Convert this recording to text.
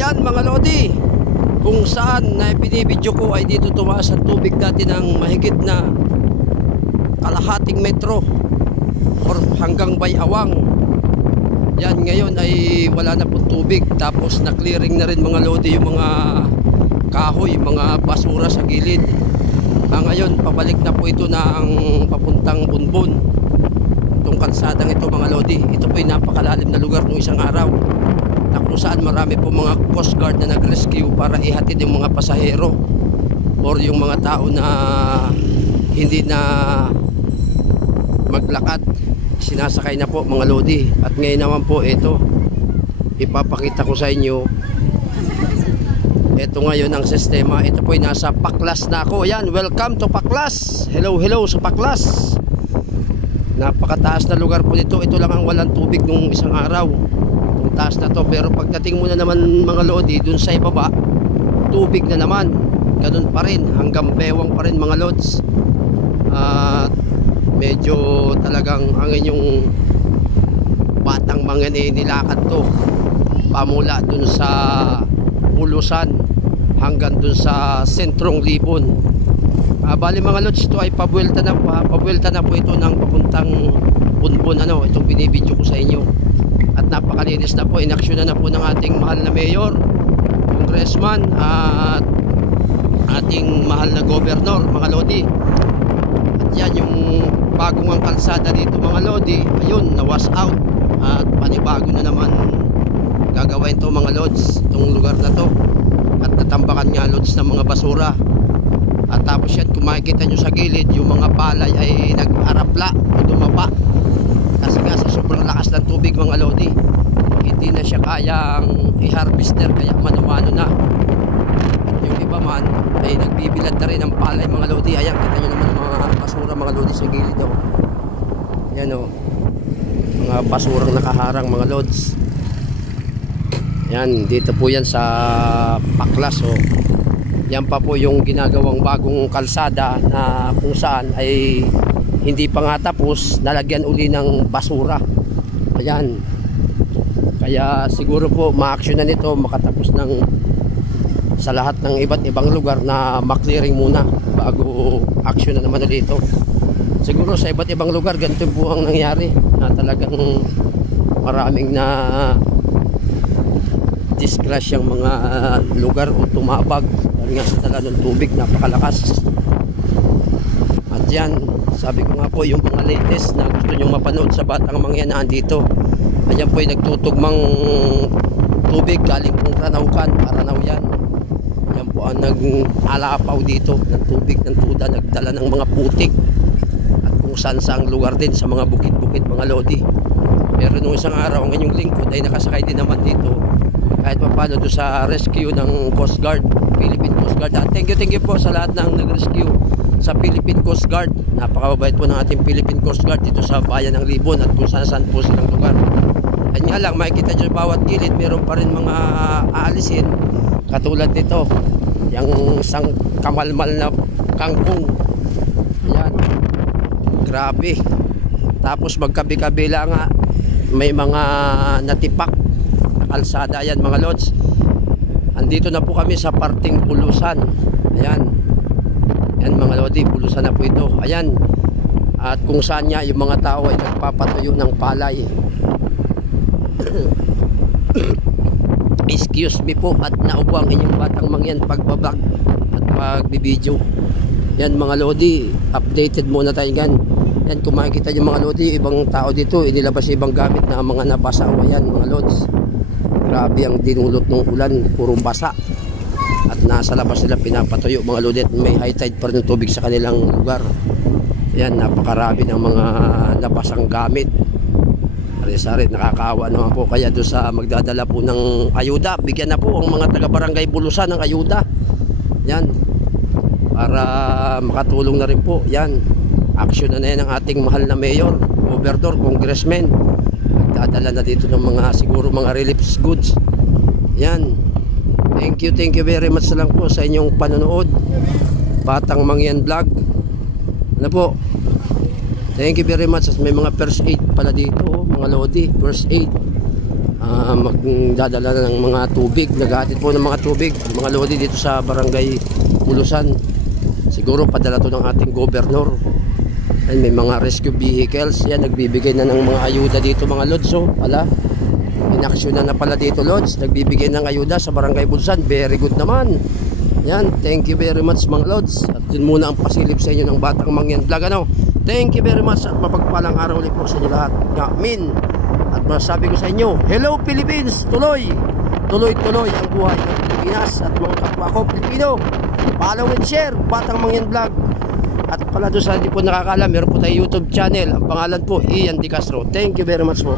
Ayan mga lodi, kung saan na binibidyo ko ay dito tumaas ang tubig dati ng mahigit na kalahating metro or hanggang Bayawang. Yan, ngayon ay wala na pong tubig, tapos na clearing na rin mga lodi yung mga kahoy, mga basura sa gilid. Ngayon pabalik na po ito na ang papuntang Bunbun, itong kalsadang ito mga lodi. Ito po ay napakalalim na lugar nung isang araw na kung saan marami po mga Coast Guard na nag-rescue para ihatid yung mga pasahero or yung mga tao na hindi na maglakad, sinasakay na po mga lodi. At ngayon naman po ito, ipapakita ko sa inyo. Ito ngayon ang sistema. Ito po ay nasa Paklas na ako. Ayan, welcome to Paklas. Hello, hello sa Paklas. Napakataas na lugar po dito. Ito lang ang walang tubig nung isang araw, itong taas na to. Pero pagdating mo na naman mga lodi, dun sa ibaba, tubig na naman. Ganun pa rin, hanggang Bewang pa rin mga lods. Medyo talagang ang inyong batang mga nilakad to pamula dun sa Bulusan hanggang dun sa sentrong Libon. Bali mga lods, ito ay pabuelta na po ito ng papuntang Bunbun, itong binibidyo ko sa inyo. At napakalinis na po, inaksyon na po ng ating mahal na mayor, congressman at ating mahal na gobernador mga lodi. At yan yung bagong ang kalsada dito mga lodi, ayun, na wash out at panibago na naman gagawin to mga lods, itong lugar na to. At natambakan nga lods ng mga basura. At tapos yan, kung makikita nyo sa gilid, yung mga palay ay nag-arapla o dumapa kasi nga sa sobrang lakas ng tubig mga lodi, hindi na siya kayang i-harvester, kaya mano-mano na. At yung iba man ay nagbibilad na rin ng palay mga lodi. Ayan, kita nyo naman mga basura mga lodi sa gilid o. Yan o, mga basurang nakaharang mga lods. Yan, dito po yan sa Paklas o. Yan pa po yung ginagawang bagong kalsada na kung saan ay hindi pa nga tapos, nalagyan uli ng basura. Ayan, kaya siguro po ma-action na nito, makatapos ng sa lahat ng iba't ibang lugar na maklearing muna bago action na naman ulit ito. Siguro sa iba't ibang lugar ganito po ang nangyari, na talagang maraming na discrash yung mga lugar o tumabag dahil nga sa dala ng tubig, napakalakas. At yan, sabi ko nga po, yung mga latest na gusto nyo mapanood sa Batang Mangyan dito, ayan po yung nagtutugmang tubig galing pong Ranao yan. Yan po ang nag-alapaw dito ng tubig ng tuda, nagdala ng mga putik at kung saan saang lugar din sa mga bukid-bukid mga lodi. Pero nung isang araw, ang inyong lingkod ay nakasakay din naman dito kahit papano doon sa rescue ng Coast Guard, Philippine Coast Guard. Thank you po sa lahat ng nag-rescue sa Philippine Coast Guard. Napakababait po ng ating Philippine Coast Guard dito sa bayan ng Libon at kung saan po silang lugar. At nga lang, makikita nyo bawat gilid meron pa rin mga aalisin katulad nito, yung isang kamalmal na kangkong. Ayan, grabe. Tapos magkabi-kabila nga may mga natipak na kalsada. Ayan mga lods, andito na po kami sa parting Bulusan. Ayan, ayan mga lodi, Bulusan na po ito. Ayan, at kung saan nga yung mga tao ay nagpapatuyo ng palay. Excuse me po, at naupo ang inyong Batang Mangyan pagbabag at pagbibideo. Yan mga lodi, updated muna tayo gan. Yan, kung makikita nyo mga lodi, ibang tao dito inilabas ibang gamit na mga nabasa. Ayan mga lods, grabe ang dinulot ng ulan, puro basa. At nasa labas nila pinapatuyo mga lodi, at may high tide pa rin ng tubig sa kanilang lugar. Yan, napakarami ng mga nabasang gamit. Aris-arit, nakakaawa naman po. Kaya doon sa magdadala po ng ayuda, bigyan na po ang mga taga-barangay Bulusan ng ayuda. Yan, para makatulong na rin po. Yan, action na yan ang ating mahal na mayor, gobernador, congressman. Magdadala na dito ng mga, siguro mga relief goods. Yan, thank you very much lang po sa inyong panonood. Batang Mangyan Vlog. Ano po, thank you very much. May mga first aid pala dito mga lodi, first aid. magdadala ng mga tubig, naghahatid po ng mga tubig, mga lodi dito sa barangay Bulusan. Siguro padala to ng ating gobernador. Ay, may mga rescue vehicles yan, nagbibigay na ng mga ayuda dito mga lods. So pala inaksyon na pala dito lods, nagbibigay ng ayuda sa barangay Bulusan. Very good naman yan, thank you very much mga lods. At yun muna ang pasilip sa inyo ng Batang Mangyan Vlog, ano. Thank you very much at mapagpalang araw ulit po sa inyo lahat. Amin. At masabi ko sa inyo, hello Philippines, tuloy ang buhay ng Pilipinas. At mga kapwa ko Pilipino, follow and share Batang Mangyan Vlog. At pala doon sa hindi po nakakaalam, meron po tayo YouTube channel, ang pangalan po Ian De Castro. Thank you very much po.